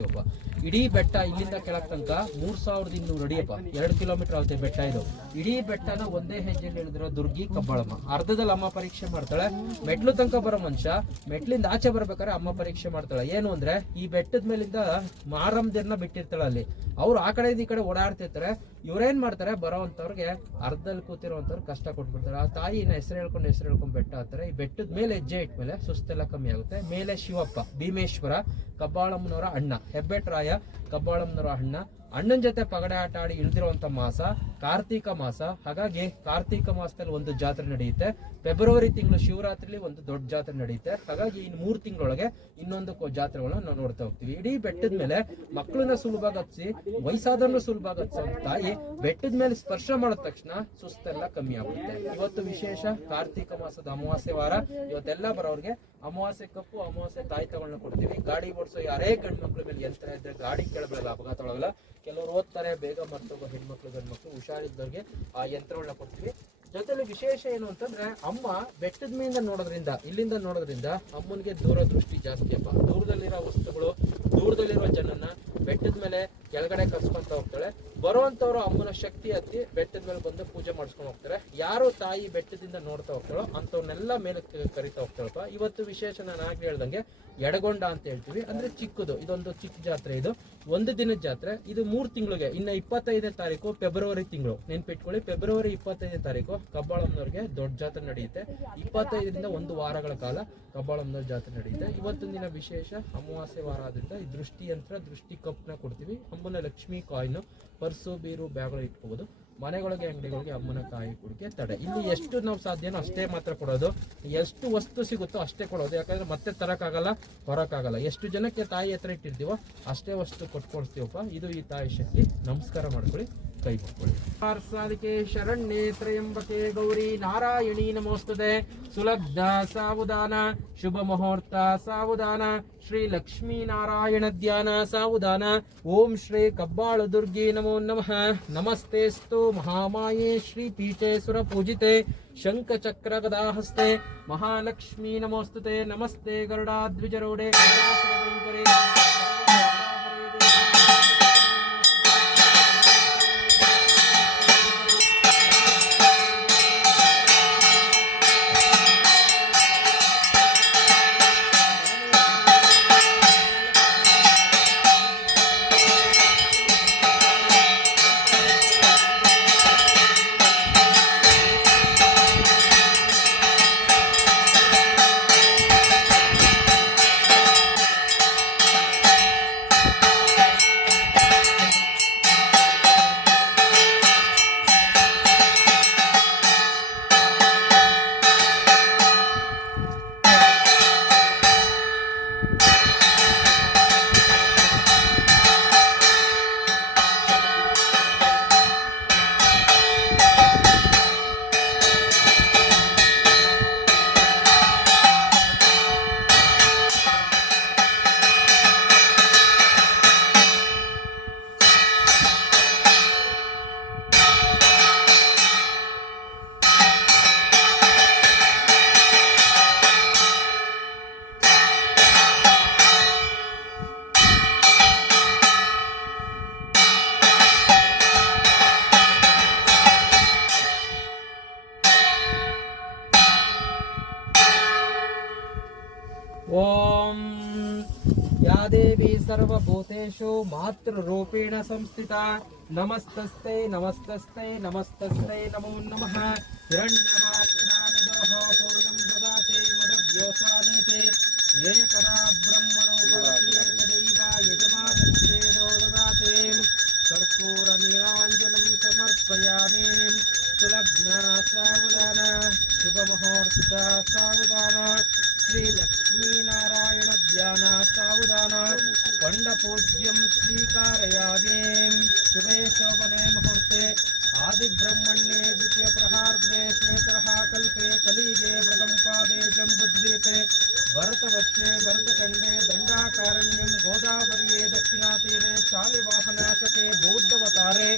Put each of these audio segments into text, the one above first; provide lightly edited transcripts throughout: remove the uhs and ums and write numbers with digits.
ಇಡೀ ಬೆಟ್ಟ ಇಲ್ಲಿಂದ ಕೆಳಕ್ ತನಕ 3200 ಅಡಿಯಪ್ಪ. 2 ಕಿಲೋಮೀಟರ್ ಆಗುತ್ತೆ ಬೆಟ್ಟ ಇದು. ಇಡೀ ಬೆಟ್ಟನ ಒಂದೇ ಹೆಜ್ಜೆಯಲ್ಲಿ ಇಳಿದಿರೋ ದುರ್ಗಿ ಕಬ್ಬಾಳಮ್ಮ. ಅರ್ಧದಲ್ಲಿ ಅಮ್ಮ ಪರೀಕ್ಷೆ ಮಾಡ್ತಾಳೆ. ಮೆಟ್ಲು ತನಕ ಬರೋ ಮನುಷ್ಯ ಮೆಟ್ಲಿಂದ ಆಚೆ ಬರ್ಬೇಕಾದ್ರೆ ಅಮ್ಮ ಪರೀಕ್ಷೆ ಮಾಡ್ತಾಳೆ. ಏನು ಅಂದ್ರೆ ಈ ಬೆಟ್ಟದ ಮೇಲಿಂದ ಮಾರಮ್ಮದಿರ್ನ ಬಿಟ್ಟಿರ್ತಾಳೆ ಅಲ್ಲಿ. ಅವ್ರು ಆ ಕಡೆ ಈ ಕಡೆ ಓಡಾಡ್ತಿರ್ತಾರೆ. ಇವ್ರೇನ್ ಮಾಡ್ತಾರೆ, ಬರೋವಂಥವ್ರಿಗೆ ಅರ್ಧದಲ್ಲಿ ಕೂತಿರೋವಂಥವ್ರು ಕಷ್ಟ ಕೊಟ್ಬಿಡ್ತಾರೆ. ಆ ತಾಯಿನ ಹೆಸರು ಹೇಳ್ಕೊಂಡು ಬೆಟ್ಟ ಹತ್ತಾರೆ. ಈ ಬೆಟ್ಟದ ಮೇಲೆ ಹೆಜ್ಜೆ ಇಟ್ಮೇಲೆ ಸುಸ್ತೆಲ್ಲ ಕಮ್ಮಿ ಆಗುತ್ತೆ. ಮೇಲೆ ಶಿವಪ್ಪ ಭೀಮೇಶ್ವರ ಕಬ್ಬಾಳಮ್ಮನವರ ಅಣ್ಣ, ಹೆಬ್ಬೆಟ್ರಾಯ ಕಬ್ಬಾಳಮ್ಮನವರ ಅಣ್ಣನ ಜೊತೆ ಪಗಡೆ ಆಟ ಆಡಿ ಇಳಿದಿರುವಂತ ಮಾಸ ಕಾರ್ತಿಕ ಮಾಸ. ಹಾಗಾಗಿ ಕಾರ್ತಿಕ ಮಾಸದಲ್ಲಿ ಒಂದು ಜಾತ್ರೆ ನಡೆಯುತ್ತೆ. ಫೆಬ್ರವರಿ ತಿಂಗಳು ಶಿವರಾತ್ರಿಲಿ ಒಂದು ದೊಡ್ಡ ಜಾತ್ರೆ ನಡೆಯುತ್ತೆ. ಹಾಗಾಗಿ ಇನ್ನು 3 ತಿಂಗಳೊಳಗೆ ಇನ್ನೊಂದು ಜಾತ್ರೆಗಳನ್ನ ನಾವು ನೋಡ್ತಾ ಹೋಗ್ತೀವಿ. ಇಡೀ ಬೆಟ್ಟದ ಮೇಲೆ ಮಕ್ಕಳನ್ನ ಸುಲಭವಾಗಿ ಹತ್ಸಿ ವಯಸ್ಸಾದ್ರೂ ಸುಲಭವಾಗಿ ಹತ್ಸೋ ತಾಯಿ ಬೆಟ್ಟದ ಮೇಲೆ ಸ್ಪರ್ಶ ಮಾಡಿದ ತಕ್ಷಣ ಸುಸ್ತೆಲ್ಲ ಕಮ್ಮಿ ಆಗುತ್ತೆ. ಇವತ್ತು ವಿಶೇಷ ಕಾರ್ತಿಕ ಮಾಸದ ಅಮಾವಾಸ್ಯೆ ವಾರ. ಇವತ್ತೆಲ್ಲ ಬರೋರಿಗೆ ಅಮಾವಾಸ್ಯೆ ಕಪ್ಪು ಅಮಾವಾಸ್ಯೆ ತಾಯಿ ತಗೊಳ್ನ ಕೊಡ್ತೀವಿ. ಗಾಡಿ ಓಡಿಸೋ ಯಾರೇ ಗಂಡು ಮಕ್ಳ ಮೇಲೆ ಯಂತ್ರ ಇದ್ರೆ ಗಾಡಿ ಕೆಳಬೀಳಲ್ಲ, ಅಪಘಾತ ಒಳಗಲ್ಲ. ಕೆಲವರು ಓದ್ತಾರೆ, ಬೇಗ ಮರ್ತೋಗೋ ಹೆಣ್ಮಕ್ಳು ಗಂಡು ಮಕ್ಳು ಹುಷಾರಿದ್ದವ್ರಿಗೆ ಆ ಯಂತ್ರಗಳನ್ನ ಕೊಡ್ತೀವಿ. ಜೊತೆಲಿ ವಿಶೇಷ ಏನು ಅಂತಂದ್ರೆ, ಅಮ್ಮ ಬೆಟ್ಟದ ಮೇಲಿಂದ ನೋಡೋದ್ರಿಂದ ಇಲ್ಲಿಂದ ನೋಡೋದ್ರಿಂದ ಅಮ್ಮನಿಗೆ ದೂರದೃಷ್ಟಿ ಜಾಸ್ತಿ ಅಪ್ಪ. ದೂರದಲ್ಲಿರೋ ವಸ್ತುಗಳು ದೂರದಲ್ಲಿರೋ ಜನನ್ನ ಬೆಟ್ಟದ ಮೇಲೆ ಕೆಳಗಡೆ ಕರ್ಸ್ಕೊಂತ ಹೋಗ್ತಾಳೆ. ಬರುವಂತವ್ರು ಅಮ್ಮನ ಶಕ್ತಿ ಹತ್ತಿ ಬೆಟ್ಟದ ಮೇಲೆ ಬಂದು ಪೂಜೆ ಮಾಡಿಸ್ಕೊಂಡು ಹೋಗ್ತಾರೆ. ಯಾರು ತಾಯಿ ಬೆಟ್ಟದಿಂದ ನೋಡ್ತಾ ಹೋಗ್ತಾಳೋ ಅಂತವ್ರನ್ನೆಲ್ಲ ಮೇಲೆ ಕರಿತಾ ಹೋಗ್ತಾಳಪ್ಪ. ಇವತ್ತು ವಿಶೇಷ ನಾನು ಆಗ್ಲೇ ಹೇಳ್ದಂಗೆ ಎಡಗೊಂಡ ಅಂತ ಹೇಳ್ತೀವಿ, ಅಂದ್ರೆ ಚಿಕ್ಕದು. ಇದೊಂದು ಚಿಕ್ಕ ಜಾತ್ರೆ. ಇದು ಒಂದು ದಿನದ ಜಾತ್ರೆ. ಇದು 3 ತಿಂಗಳಿಗೆ. ಇನ್ನ 25ನೇ ತಾರೀಕು ಫೆಬ್ರವರಿ ತಿಂಗಳು ನೆನ್ಪಿಟ್ಕೊಳ್ಳಿ. ಫೆಬ್ರವರಿ 25ನೇ ತಾರೀಕು ಕಬ್ಬಾಳಮ್ಮನವ್ರಿಗೆ ದೊಡ್ಡ ಜಾತ್ರೆ ನಡೆಯುತ್ತೆ. 25ರಿಂದ 1 ವಾರಗಳ ಕಾಲ ಕಬ್ಬಾಳಮ್ಮನವ್ರ ಜಾತ್ರೆ ನಡೆಯುತ್ತೆ. ಇವತ್ತಿನ ದಿನ ವಿಶೇಷ ಅಮಾವಾಸ್ಯೆ ವಾರ ಆದ್ರಿಂದ ಈ ದೃಷ್ಟಿ ಯಂತ್ರ ದೃಷ್ಟಿ ಕಪ್ನ ಕೊಡ್ತೀವಿ. ಅಮ್ಮನ ಲಕ್ಷ್ಮಿ ಕಾಯಿನ್ ಪರ್ಸು ಬೀರು ಬ್ಯಾಗ್ಗಳು ಇಟ್ಕೋಬಹುದು. ಮನೆಗಳಿಗೆ ಅಂಗಡಿಗಳಿಗೆ ಅಮ್ಮನ ಕಾಯಿ ಕುಡಿಕೆ ತಡೆ. ಇಲ್ಲಿ ಎಷ್ಟು ನಾವು ಸಾಧ್ಯನೋ ಅಷ್ಟೇ ಮಾತ್ರ ಕೊಡೋದು. ಎಷ್ಟು ವಸ್ತು ಸಿಗುತ್ತೋ ಅಷ್ಟೇ ಕೊಡೋದು. ಯಾಕಂದ್ರೆ ಮತ್ತೆ ತರಕ್ಕಾಗಲ್ಲ, ಹೊರಕ್ಕಾಗಲ್ಲ. ಎಷ್ಟು ಜನಕ್ಕೆ ತಾಯಿ ಹತ್ರ ಇಟ್ಟಿರ್ತೀವೋ ಅಷ್ಟೇ ವಸ್ತು ಕೊಟ್ಕೊಡ್ತೀವಪ್ಪ. ಇದು ಈ ತಾಯಿ ಶಕ್ತಿ. ನಮಸ್ಕಾರ ಮಾಡ್ಕೊಳ್ಳಿ, ಕೈ ಮುಟ್ಕೊಳ್ಳಿ. ಸಾಧಿಕೆ ಶರಣ್ಯೇ ತ್ರಯಂಬಕೆ ಗೌರಿ ನಾರಾಯಣಿ ನಮೋಸ್ತುತೆ. ಸುಲಗ್ನ ಸಾವುದಾನ, ಶುಭ ಮುಹೂರ್ತ ಸಾವುದಾನ, ಶ್ರೀ ಲಕ್ಷ್ಮೀ ನಾರಾಯಣ ಧ್ಯಾನ ಸಾವುದಾನ. ಓಂ ಶ್ರೀ ಕಬ್ಬಾಳ ದುರ್ಗಿ ನಮೋ ನಮಃ. ನಮಸ್ತೆಸ್ತು ಮಹಾಮಾಯೇ ಶ್ರೀ ಪೀಠೇಶ್ವರ ಪೂಜಿತೆ ಶಂಖ ಚಕ್ರ ಗದಾಹಸ್ತೆ ಮಹಾಲಕ್ಷ್ಮೀ ನಮೋಸ್ತುತೆ. ನಮಸ್ತೆ ಗರುಡಾದ್ವಿಜರೂಢೆ ಓಂ ಯಾ ದೇವಿ ಸರ್ವಭೂತೇಷು ಮಾತೃರೂಪೇಣ ಸಂಸ್ಥಿತಾ ನಮಸ್ತಸ್ತೆ ನಮಸ್ತಸ್ತೆ ನಮಸ್ತಸ್ತೆ ನಮೋ ನಮಃ. ಹಿರಣ್ಯವಾಕ್ರಾನಿದೋಹೋ ಪೂರ್ಣಂ ದದಾತಿ ಮಧುವ್ಯೋಸಾನೇತೆ ಏಕದಾ ಬ್ರಹ್ಮಣೋ ಭವತಿ ಏಕದೈವ ಯಜಮಾನಶ್ಚೇದೋ ದದಾತಿ. ಕರ್ಪೂರ ನೀರಾಂಜನಂ ಸಮರ್ಪಯಾಮಿ. ಸುಲಗ್ನ ಸಾವುದಾನ, ಶುಭ ಮುಹೂರ್ತ ಸಾವುದಾನ, ಶ್ರೀ ಲಕ್ಷ್ಮೀ ನಾರಾಯಣ ಧ್ಯಾನ ಸಾವುದಾನ. ಕೊಂಡ ಪೂಜ್ಯಂ ಸ್ವೀಕಾರಯಾಮಿ. ಶುಭೇ ಶೋಭನೆ ಮುಹೂರ್ತೆ ಆದಿಬ್ರಹ್ಮಣ್ಯೇ ದ್ವಿತೀಯ ಪ್ರಹಾರ್ಧೆ ಶ್ವೇತರಃ ಕಲ್ಪೆ ಕಲಿಗೆ ಪ್ರಥಮ ಪಾದೆ ಜಂಬುದ್ವೀಪೆ ಭರತವರ್ಷೆ ಭರತಖಂಡೇ ದಂಡಾಕಾರಣ್ಯಂ ಗೋದಾವರಿಯೇ ದಕ್ಷಿಣಾತೀರೆ ಶಾಲಿವಾಹನಾಶಕೆ ಬೌದ್ಧವತಾರೆ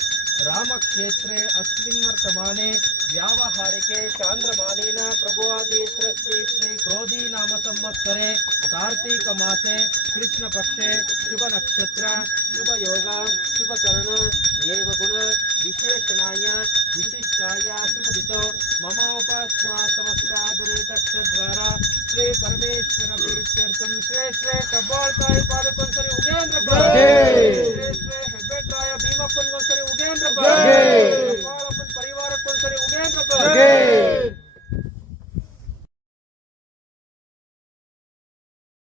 ರಾಮಕ್ಷೇತ್ರೆ ಅಸ್ಮಿನ್ ವರ್ತಮಾನೆ ವ್ಯಾವಹಾರಿಕೆ ಚಾಂದ್ರಮಾನೇನ ಪ್ರಭುವಾದಿ ಶ್ರೀ ಕ್ರೋಧಿ ನಾಮ ಸಂವತ್ಸರೆ ಕಾರ್ತೀಕ ಮಾಸೆ ಕೃಷ್ಣ ಪಕ್ಷೆ ಶುಭ ನಕ್ಷತ್ರ ಶುಭ ಯೋಗ ಶುಭ ಕರ್ಣ ಏವಗುಣ ವಿಶೇಷಣಾಯ ವಿಶಿಷ್ಟಾಯ ಶುಭದಿತೋ ಮಮೋಪಾಸ್ಮ ಸಮಸ್ತಾದುರಿತಕ್ಷದ್ವಾರ ಶ್ರೀ ಪರಮೇಶ್ವರ ಪ್ರೀತ್ಯರ್ಥಂ ಶ್ರೇ ಶ್ರೇ ಕಬ್ಬಾಳ್ತಾಯಿ ಪಾದಕ್ಕೊಂದ್ಸರಿ ಉಗೇಂದ್ರ ಶ್ರೇ ಶ್ರೇ ಹೆಬ್ಬೆಟ್ರಾಯ ಭೀಮಪ್ಪನ್ಗೊಂದ್ಸರಿ ಉಗೇಂದ್ರ